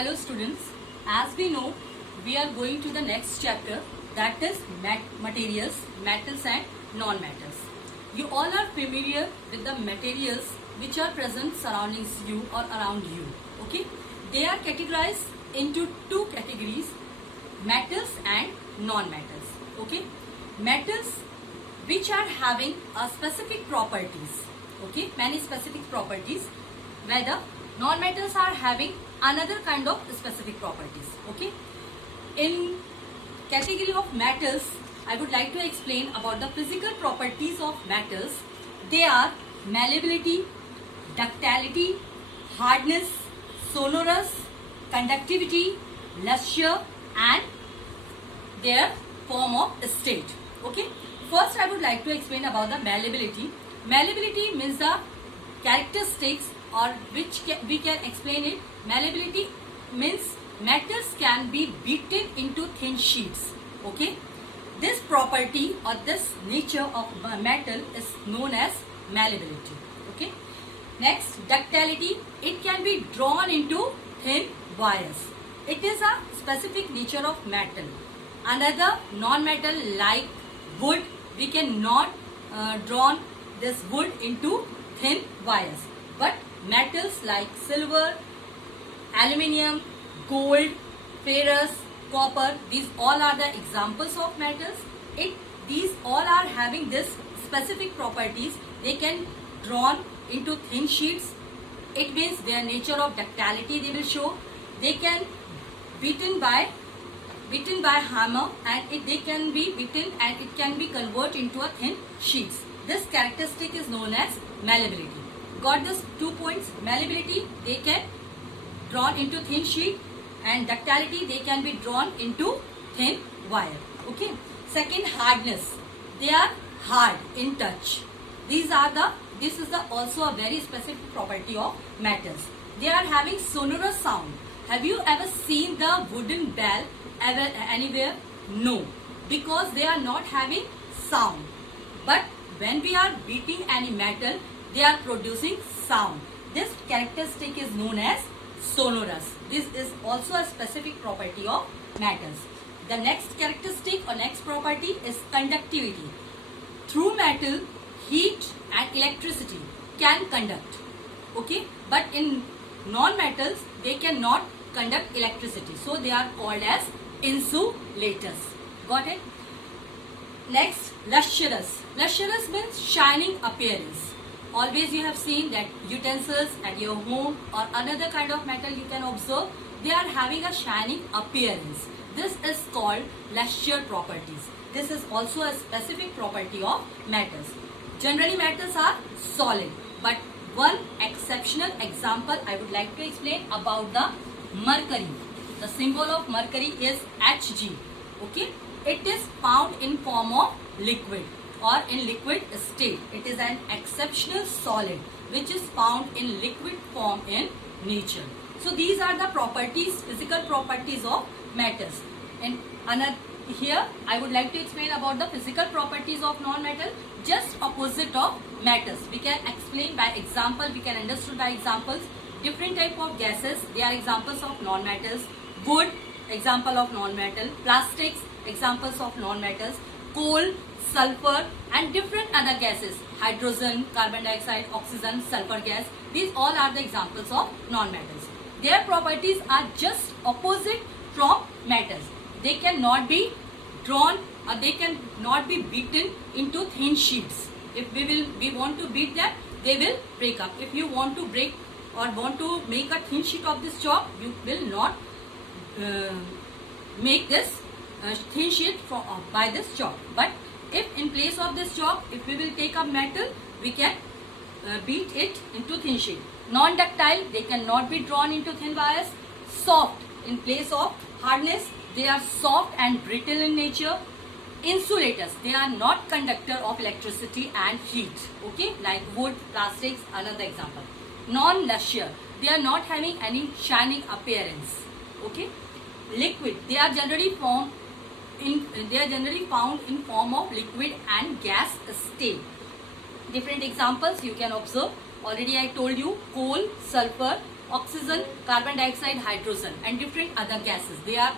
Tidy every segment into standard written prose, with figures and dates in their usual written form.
Hello students, as we know, we are going to the next chapter, that is materials, metals and non-metals. You all are familiar with the materials which are present surroundings you or around you. Okay, they are categorized into two categories, metals and non-metals. Okay, metals which are having a specific properties. Okay, many specific properties, where the non-metals are having another kind of specific properties. Okay, in category of metals, I would like to explain about the physical properties of metals. They are malleability, ductility, hardness, sonorous, conductivity, luster and their form of state. Okay, first I would like to explain about the malleability. Malleability means the characteristics, or which we can explain it. Malleability means metals can be beaten into thin sheets. Okay, this property or this nature of metal is known as malleability. Okay, next, ductility. It can be drawn into thin wires. It is a specific nature of metal. Another non-metal like wood, we cannot draw this wood into thin wires, but metals like silver, aluminium, gold, ferrous, copper, these all are the examples of metals. These all are having this specific properties. They can drawn into thin sheets. It means their nature of ductility they will show. They can beaten by hammer, and they can be beaten and it can be converted into a thin sheets. This characteristic is known as malleability. Got this 2 points? Malleability, they can drawn into thin sheet, and ductility, they can be drawn into thin wire. Okay. Second, hardness. They are hard in touch. This is also a very specific property of metals. They are having sonorous sound. Have you ever seen the wooden bell anywhere? No, because they are not having sound. But when we are beating any metal, they are producing sound. This characteristic is known as sonorous. This is also a specific property of metals. The next characteristic or next property is conductivity. Through metal, heat and electricity can conduct. Okay, but in non-metals, they cannot conduct electricity. So they are called as insulators. Got it? Next, lustrous. Lustrous means shining appearance. Always you have seen that utensils at your home or another kind of metal you can observe, they are having a shining appearance. This is called luster properties. This is also a specific property of metals. Generally metals are solid, but one exceptional example I would like to explain about the mercury. The symbol of mercury is Hg. Okay, it is found in form of liquid or in liquid state. It is an exceptional solid which is found in liquid form in nature. So these are the properties, physical properties of metals. And here I would like to explain about the physical properties of non-metal, just opposite of metals. We can explain by example, we can understand by examples. Different type of gases, they are examples of non-metals. Wood, example of non-metal. Plastics, examples of non-metals. Coal, sulfur and different other gases, hydrogen, carbon dioxide, oxygen, sulfur gas, these all are the examples of non-metals. Their properties are just opposite from metals. They cannot be drawn or they cannot be beaten into thin sheets. If we want to beat them, they will break up. If you want to break or want to make a thin sheet of this chalk, you will not make this thin sheet by this chalk. But if in place of this chalk, if we will take a metal, we can beat it into thin sheet. Non-ductile, they cannot be drawn into thin wires. Soft, in place of hardness, they are soft and brittle in nature. Insulators, they are not conductor of electricity and heat. Okay, like wood, plastics, another example. Non-luster, they are not having any shining appearance. Okay, liquid, they are generally found in form of liquid and gas state. Different examples you can observe. Already I told you, coal, sulfur, oxygen, carbon dioxide, hydrogen, and different other gases. They are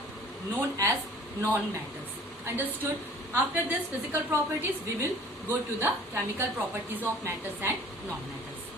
known as non-metals. Understood? After this physical properties, we will go to the chemical properties of metals and non-metals.